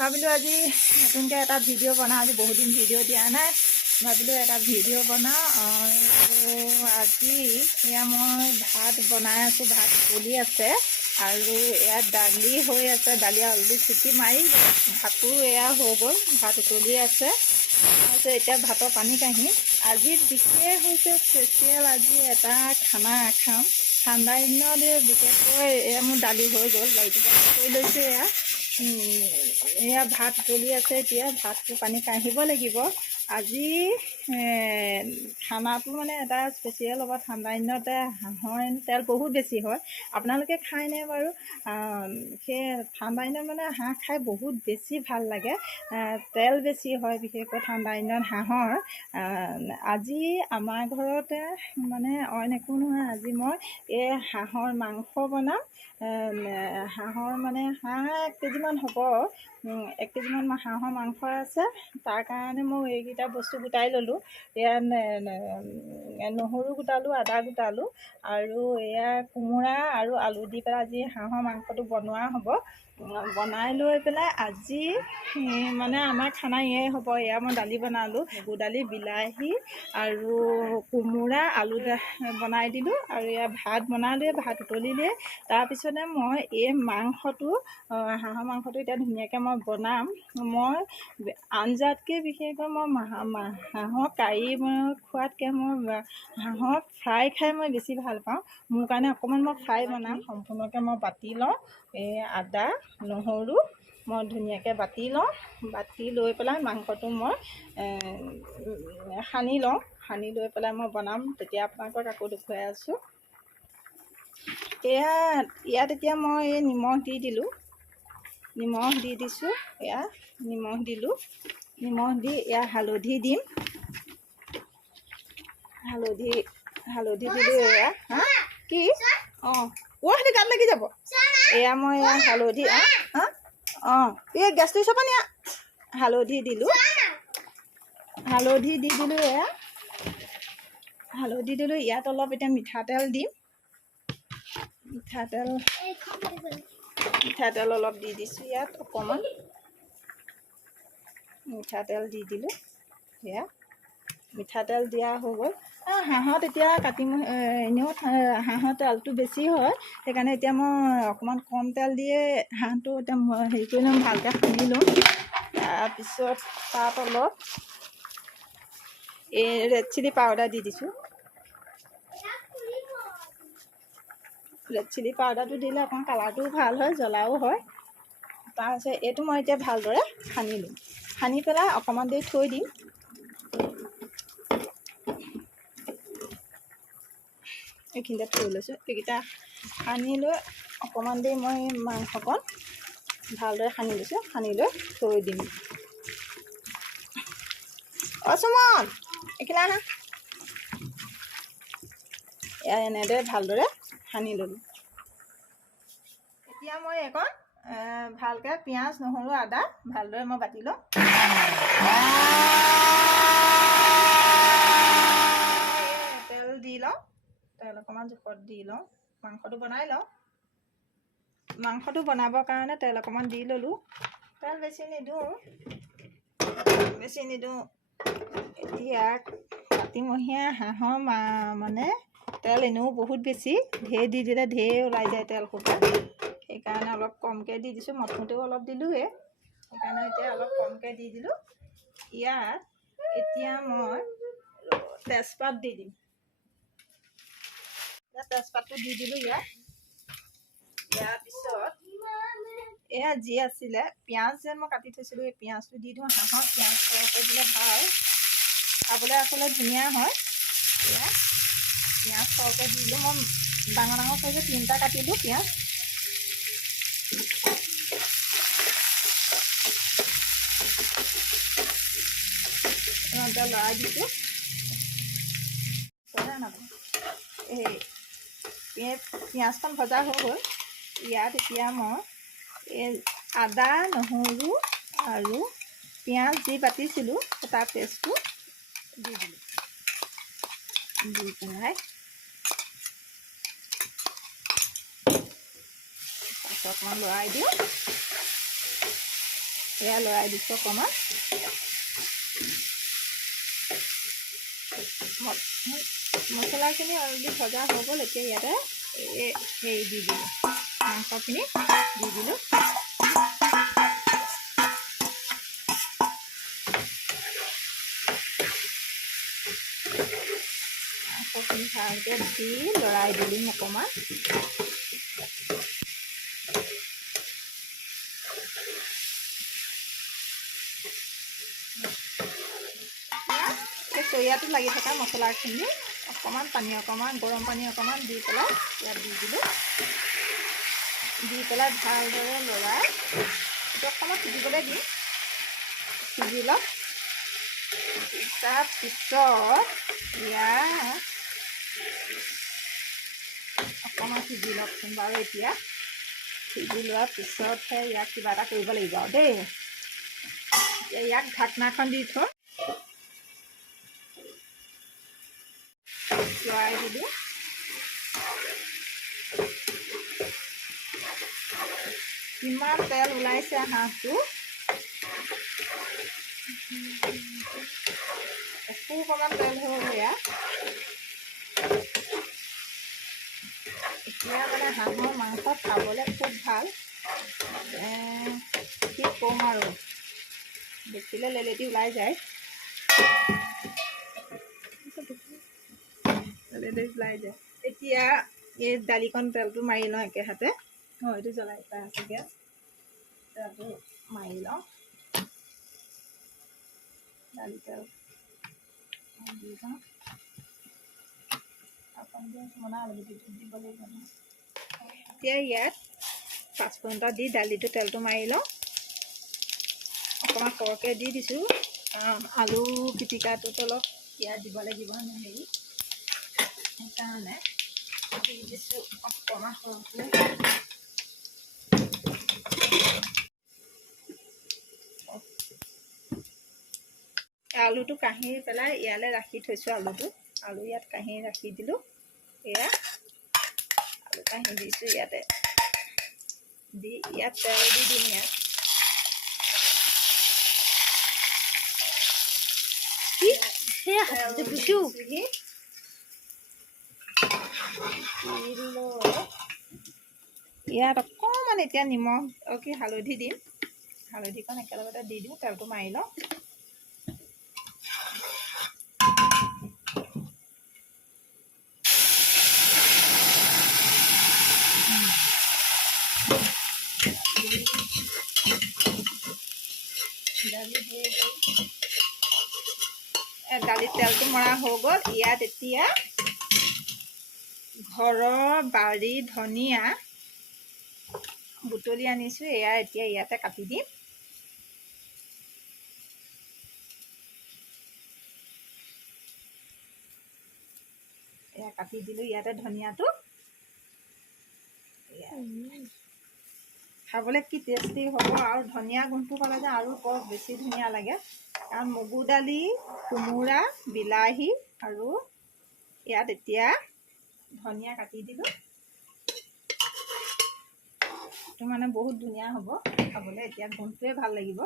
ভাবিলোঁ আজি নতুনকৈ এটা ভিডিঅ' বনাওঁ। আজি বহুত দিন ভিডিঅ' দিয়া নাই, ভাবিলোঁ এটা ভিডিঅ' বনাওঁ। আজি এয়া মই ভাত বনাই আছোঁ, ভাত উতলি আছে আৰু এয়া দালি হৈ আছে। দালি আলু চিটি মাৰি ভাতো এয়া হৈ গ'ল, ভাত উতলি আছে। তাৰপিছত এতিয়া ভাতৰ পানী কাঢ়ি আজি বিশেষ হৈছে স্পেচিয়েল, আজি এটা খানা খাম। ঠাণ্ডা দিনত বিশেষকৈ এয়া মোৰ দালি হৈ গ'ল, দালিটো বনাই কৰি লৈছোঁ। এয়া ভাত উতলি আছে, এতিয়া ভাতটো পানী কাঢ়িব লাগিব। আজি খানাটো মানে এটা স্পেচিয়েল হ'ব। ঠাণ্ডা দিনতে হাঁহৰ তেল বহুত বেছি হয়। আপোনালোকে খায়নে বাৰু? সেই ঠাণ্ডা দিনত মানে হাঁহ খাই বহুত বেছি ভাল লাগে। তেল বেছি হয় বিশেষকৈ ঠাণ্ডা দিনত হাঁহৰ। আজি আমাৰ ঘৰতে মানে অইন একো নহয়, আজি মই এই হাঁহৰ মাংস বনাম। হাঁহৰ মানে হাঁহ 1 কেজিমান হ'ব। 1 কেজিমান হাঁহৰ মাংস আছে। তাৰ কাৰণে মই এইকেইটা বস্তু গোটাই ল'লোঁ। এয়া নহৰু গোটালোঁ, আদা গোটালোঁ আৰু এয়া কোমোৰা আৰু আলু দি পেলাই আজি হাঁহৰ মাংসটো বনোৱা হ'ব। বনাই লৈ পেলাই আজি মানে আমাৰ খানা এয়াই হ'ব। এয়া মই দালি বনালোঁ, মগু দালি, বিলাহী আৰু কোমোৰা, আলু বনাই দিলোঁ আৰু এয়া ভাত বনালোৱে, ভাত উতলিলে। তাৰপিছতে মই এই মাংসটো, হাঁহৰ মাংসটো এতিয়া ধুনীয়াকৈ মই বনাম। মই আঞ্জাতকৈ বিশেষকৈ মই হাঁহৰ কাৰী খোৱাতকৈ মই হাঁহৰ ফ্ৰাই খাই মই বেছি ভাল পাওঁ। মোৰ কাৰণে অকণমান মই ফ্ৰাই বনাম। সম্পূৰ্ণকৈ মই বাতি লওঁ। এই আদা নহৰু মই ধুনীয়াকৈ বাতি লওঁ। বাতি লৈ পেলাই মাংসটো মই সানি লওঁ। সানি লৈ পেলাই মই বনাম। তেতিয়া আপোনালোকক আকৌ দেখুৱাই আছোঁ। ইয়াত এতিয়া মই এই নিমখ দি দিলোঁ, নিমখ দি দিছোঁ। এয়া নিমখ দিলোঁ, নিমখ দি এয়া হালধি দিম। হালধি দিলোঁ। এয়া কি সেইটো গাত লাগি যাব। এয়া মই এয়া হালধি এই গেছটো চাব নিয়া। হালধি দিলোঁ, হালধি দি দিলোঁ। এয়া হালধি দিলোঁ। ইয়াত অলপ এতিয়া মিঠাতেল দিম। মিঠাতেল অলপ দি দিছোঁ। ইয়াত অকণমান মিঠাতেল দি দিলোঁ। সেয়া মিঠাতেল দিয়া হৈ গ'ল। হাঁহত এতিয়া এনেও হাঁহৰ তেলটো বেছি হয়, সেইকাৰণে এতিয়া মই অকণমান কম তেল দিয়ে হাঁহটো এতিয়া হেৰি কৰি ল'ম, ভালকৈ সানি ল'ম। তাৰপিছত তাত অলপ এই ৰেড চিলি পাউডাৰ দি দিছোঁ। ৰেড চিলি পাউডাৰটো দিলে অকণমান কালাৰটোও ভাল হয়, জ্বলাও হয়। তাৰপিছত এইটো মই এতিয়া ভালদৰে সানি ল'ম। সানি পেলাই অকণমান দেৰি থৈ দিম। এইখিনিতে থৈ লৈছোঁ। এইকেইটা সানি লৈ অকণমান দেৰি মই মাংসকণ ভালদৰে সানি লৈছোঁ। সানি লৈ থৈ দিম। সুমন এইখিলা আহা। এয়া এনেদৰে ভালদৰে সানি ল'লোঁ। এতিয়া মই এইকণ ভালকৈ পিঁয়াজ, নহৰু, আদা ভালদৰে মই বাতি লওঁ। তেল দি লওঁ। তেল অকণমান জোখত দি লওঁ। মাংসটো বনাই লওঁ। মাংসটো বনাবৰ কাৰণে তেল অকণমান দি ল'লোঁ। তেল বেছি নিদিওঁ। এতিয়া কাতিমহীয়া হাঁহৰ মানে তেল এনেও বহুত বেছি, ঢেৰ দি দিলে ঢেৰ ওলাই যায় তেল সোপা। সেইকাৰণে অলপ কমকৈ দি দিছোঁ। মঠোতেও অলপ দিলোঁৱে, সেইকাৰণে এতিয়া অলপ কমকৈ দি দিলোঁ। ইয়াত এতিয়া মই তেজপাত দি দিম। তেজপাতটো দি দিলোঁ ইয়াত। ইয়াৰ পিছত এয়া যি আছিলে পিঁয়াজ যে মই কাটি থৈছিলোঁ, এই পিঁয়াজটো দি দিওঁ। হাঁহত পিঁয়াজ সৰহকৈ দিলে ভাল, খাবলৈ আচলতে ধুনীয়া হয়। এয়া পিঁয়াজ সৰহকৈ দি দিলোঁ। মই ডাঙৰ ডাঙৰ চাইজৰ 3টা কাটিলোঁ পিঁয়াজ। লৰাই দিছোঁ। পিঁয়াজখন ভজা হৈ গ'ল। ইয়াত এতিয়া মই এই আদা, নহৰু আৰু পিঁয়াজ যি বাতিছিলোঁ তাৰ পেষ্টটো দি দিলোঁ। দি পেলাই পাছত মই লৰাই দিওঁ। এয়া লৰাই দিছোঁ অকণমান। মছলাখিনি অলৰেডি ভজা হৈ গ'ল। এতিয়া ইয়াতে হেৰি দি দিলোঁ, মাংসখিনি দি দিলোঁ। মাংসখিনি ভালকৈ দি লৰাই দিলোঁ অকণমান। চৰিয়াটোত লাগি থকা মছলাখিনি অকণমান পানী অকণমান গৰম পানী অকণমান দি পেলাই ইয়াত দি দিলোঁ। দি পেলাই ভালদৰে লৰাই অকণমান সিজিবলৈ দিম। সিজি লওক। তাৰপিছত ইয়াত অকণমান সিজি লওকচোন বাৰু। এতিয়া সিজি লোৱাৰ পিছতহে ইয়াক কিবা এটা কৰিব লাগিব আৰু দেই। এতিয়া ইয়াক ঢাকনাখন দি থওঁ। লৰাই দিলোঁ। কিমান তেল ওলাইছে হাঁহটো, অকণমান তেল হৈ গ'ল ইয়াত। এতিয়া মানে হাঁহৰ মাংস খাবলৈ খুব ভাল। কি ক'ম আৰু, দেখিলে লেলেটি ওলাই যায়। এতিয়া এই দালিকণ তেলটো মাৰি লওঁ একেহাতে। এইটো জ্বলাই থোৱা আছে গেছ। তেলটো মাৰি লওঁ। দালি তেল দি লওঁ। এতিয়া ইয়াত পাঁচফোৰণ দি দালিটো তেলটো মাৰি লওঁ। অকণমান সৰহকৈ দি দিছোঁ, কাৰণ আলু পিটিকাটোত অলপ ইয়াত দিব লাগিব হেৰি, সেইকাৰণে দি দিছোঁ অকণমান সৰহকৈ। আলুটো কাঢ়ি পেলাই ইয়ালৈ ৰাখি থৈছোঁ। আলু ইয়াত কাঢ়ি ৰাখি দিলোঁ। এয়া আলু কাঢ়ি দিছোঁ ইয়াতে দি, ইয়াত তেল দি দিম। ইয়াত ইয়াত অকণমান এতিয়া নিমখ কি হালধি দিম। হালধিকণ একেলগতে দি দিওঁ। তেলটো মাৰি লওঁ। দালিত তেলটো মৰা হৈ গ'ল। ইয়াত এতিয়া ঘৰৰ বাৰী ধনিয়া বুটলি আনিছোঁ। এয়া এতিয়া ইয়াতে কাটি দিম। এয়া কাটি দিলোঁ ইয়াতে ধনিয়াটো। খাবলৈ কি টেষ্টি হ'ব, আৰু ধনিয়া গোন্ধটো পালে যে আৰু বৰ বেছি ধুনীয়া লাগে। কাৰণ মগু দালি, কোমোৰা, বিলাহী আৰু ইয়াত এতিয়া ধনিয়া কাটি দিলোঁ। এইটো মানে বহুত ধুনীয়া হ'ব খাবলৈ। এতিয়া গোন্ধটোৱে ভাল লাগিব।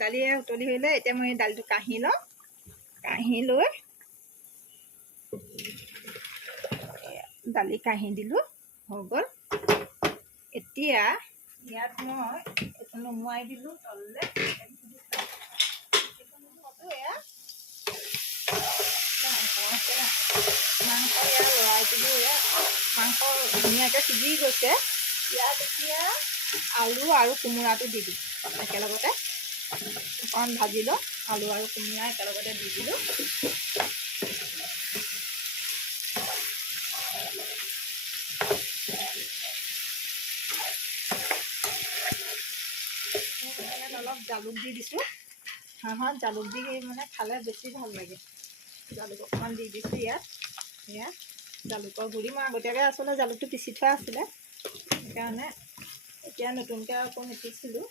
দালি উতলি হ'লে এতিয়া মই দালিটো কাঢ়ি লওঁ। কাঢ়ি লৈ দালি কাঢ়ি দিলোঁ, হৈ গ'ল। এতিয়া ইয়াত মই এইটো নমাই দিলোঁ তললৈ। মাংস ইয়াত লৰাই দিলোঁ। ইয়াত মাংস ধুনীয়াকৈ সিজি গৈছে। ইয়াত এতিয়া আলু আৰু কোমোৰাটো দি দিওঁ একেলগতে। অকণমান ভাজি লওঁ। আলু আৰু কোমোৰা একেলগতে দি দিলোঁ। অলপ জালুক দি দিছোঁ। হাঁহত জালুক দি মানে খালে বেছি ভাল লাগে। জালুক অকণমান দি দিছোঁ ইয়াত। এয়া জালুকৰ গুড়ি মই আগতীয়াকৈ আচলতে জালুকটো পিচি থোৱা আছিলে, সেইকাৰণে এতিয়া নতুনকৈ আকৌ নিপিচিলোঁ।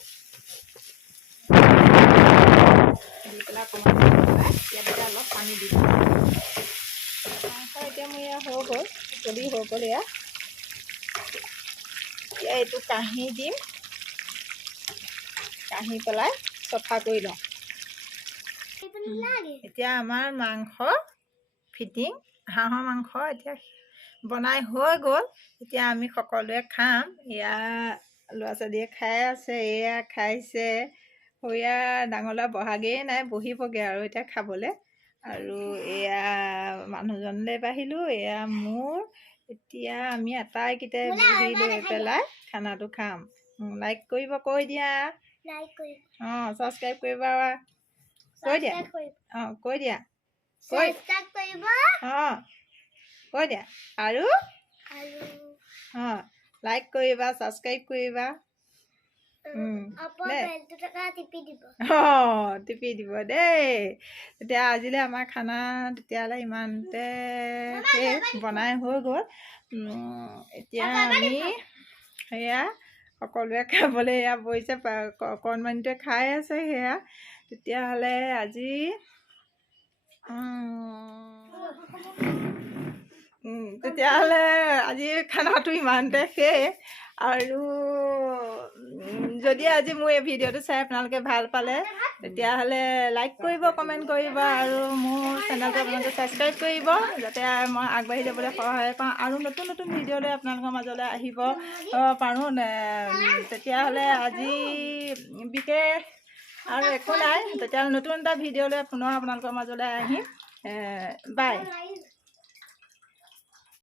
দি পেলাই অকণমান ইয়াত এতিয়া অলপ পানী দি দিওঁ। মাংস এতিয়া মোৰ ইয়াত হৈ গ'ল, উতলি হৈ গ'ল। এতিয়া এইটো কাঢ়ি দিম। কাঢ়ি পেলাই চফা কৰি লওঁ। এতিয়া আমাৰ মাংস ফিটিং হাঁহৰ মাংস এতিয়া বনাই হৈ গ'ল। এতিয়া আমি সকলোৱে খাম। এয়া ল'ৰা ছোৱালীয়ে খাই আছে, এয়া খাইছে। সৌয়া ডাঙৰ ল'ৰা বহাগেই নাই, বহিবগৈ আৰু এতিয়া খাবলৈ। আৰু এয়া মানুহজনলৈ বাঢ়িলোঁ, এয়া মোৰ। এতিয়া আমি আটাইকেইটাই বহি লৈ পেলাই খানাটো খাম। লাইক কৰিব কৈ দিয়া। অঁ ছাবস্ক্ৰাইব কৰিবা, কৈ দিয়া। অঁ কৈ দিয়া, কৈ অঁ কৈ দিয়া। আৰু অঁ লাইক কৰিবা, ছাবস্ক্ৰাইব কৰিবা। অঁ টিপি দিব দেই। তেতিয়া আজিলৈ আমাৰ খানা তেতিয়াহ'লে ইমানতে শেষ, বনাই হৈ গ'ল। এতিয়া আমি সেয়া সকলোৱে খাবলৈ এয়া বহিছে, অকণমানিটোৱে খাই আছে সেয়া। তেতিয়াহ'লে আজি খানাটো ইমানতে শেষ। আৰু যদি আজি মোৰ এই ভিডিঅ'টো চাই আপোনালোকে ভাল পালে তেতিয়াহ'লে লাইক কৰিব, কমেণ্ট কৰিব আৰু মোৰ চেনেলটো আপোনালোকে ছাবস্ক্ৰাইব কৰিব, যাতে মই আগবাঢ়ি যাবলৈ সহায় পাওঁ আৰু নতুন নতুন ভিডিঅ'লৈ আপোনালোকৰ মাজলৈ আহিব পাৰোঁ। তেতিয়াহ'লে আজি বিশেষ আৰু একো নাই। তেতিয়াহ'লে নতুন এটা ভিডিঅ'লৈ পুনৰ আপোনালোকৰ মাজলৈ আহিম। বাই।